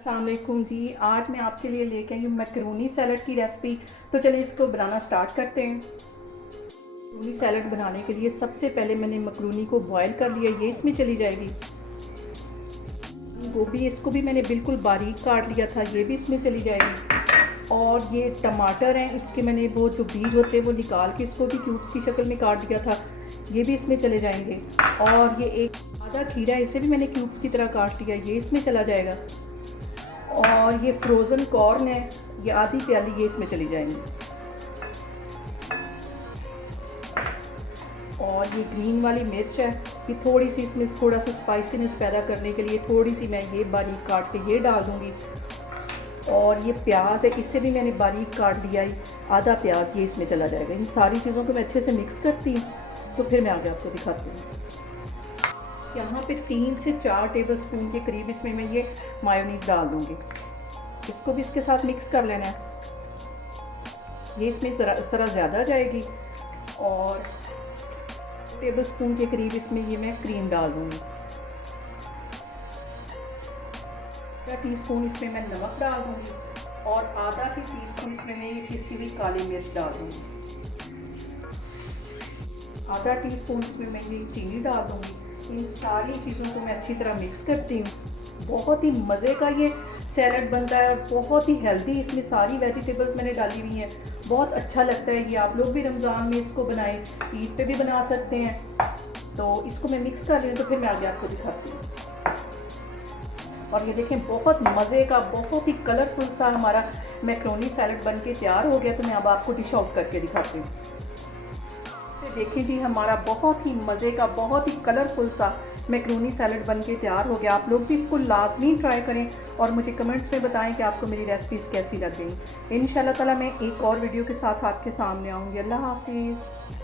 अस्सलाम वालेकुम जी। आज मैं आपके लिए लेके आई हूँ मैकरोनी सैलड की रेसिपी। तो चलिए इसको बनाना स्टार्ट करते हैं। मैकरोनी सैलड बनाने के लिए सबसे पहले मैंने मकरूनी को बॉयल कर लिया, ये इसमें चली जाएगी। गोभी इसको भी मैंने बिल्कुल बारीक काट लिया था, ये भी इसमें चली जाएगी। और ये टमाटर हैं, इसके मैंने वो जो बीज होते हैं वो निकाल के इसको भी क्यूब्स की शक्ल में काट दिया था, ये भी इसमें चले जाएंगे। और ये एक आधा खीरा है, इसे भी मैंने क्यूब्स की तरह काट लिया, ये इसमें चला जाएगा। और ये फ्रोज़न कॉर्न है, ये आधी प्याली, ये इसमें चली जाएंगी। और ये ग्रीन वाली मिर्च है, ये थोड़ी सी इसमें थोड़ा सा स्पाइसीनेस पैदा करने के लिए थोड़ी सी मैं ये बारीक काट के ये डाल दूँगी। और ये प्याज है, इससे भी मैंने बारीक काट लिया है, आधा प्याज ये इसमें चला जाएगा। इन सारी चीज़ों को मैं अच्छे से मिक्स करती हूँ, तो फिर मैं आगे आपको दिखाती हूँ। यहाँ पे 3 से 4 टेबलस्पून के करीब इसमें मैं ये मायोनीज़ डाल दूँगी। इसको भी इसके साथ मिक्स कर लेना है। ये इसमें ज़रा ज़्यादा जाएगी। और टेबलस्पून के करीब इसमें ये मैं क्रीम डाल दूँगी। आधा टीस्पून इसमें मैं नमक डाल दूँगी और आधा ही टीस्पून इसमें मैं ये पिसी हुई काली मिर्च डाल दूँगी। आधा टीस्पून इसमें मैं ये चीनी डाल दूँगी। इन सारी चीज़ों को मैं अच्छी तरह मिक्स करती हूँ। बहुत ही मज़े का ये सैलड बनता है, बहुत ही हेल्दी, इसमें सारी वेजिटेबल्स मैंने डाली हुई हैं, बहुत अच्छा लगता है। ये आप लोग भी रमज़ान में इसको बनाएं, ईद पे भी बना सकते हैं। तो इसको मैं मिक्स कर रही हूँ, तो फिर मैं आगे आपको दिखाती हूँ। और ये देखें, बहुत मज़े का, बहुत ही कलरफुल सा हमारा मैकरोनी सैलड बन के तैयार हो गया। तो मैं अब आपको डिश आउट करके दिखाती हूँ। देखिए जी, हमारा बहुत ही मज़े का, बहुत ही कलरफुल सा मैकरोनी सैलड बन के तैयार हो गया। आप लोग भी इसको लाजमी ट्राई करें और मुझे कमेंट्स में बताएं कि आपको मेरी रेसिपीज़ कैसी लग गई। इंशाल्लाह ताला मैं एक और वीडियो के साथ आपके सामने आऊँगी। अल्लाह हाफिज़।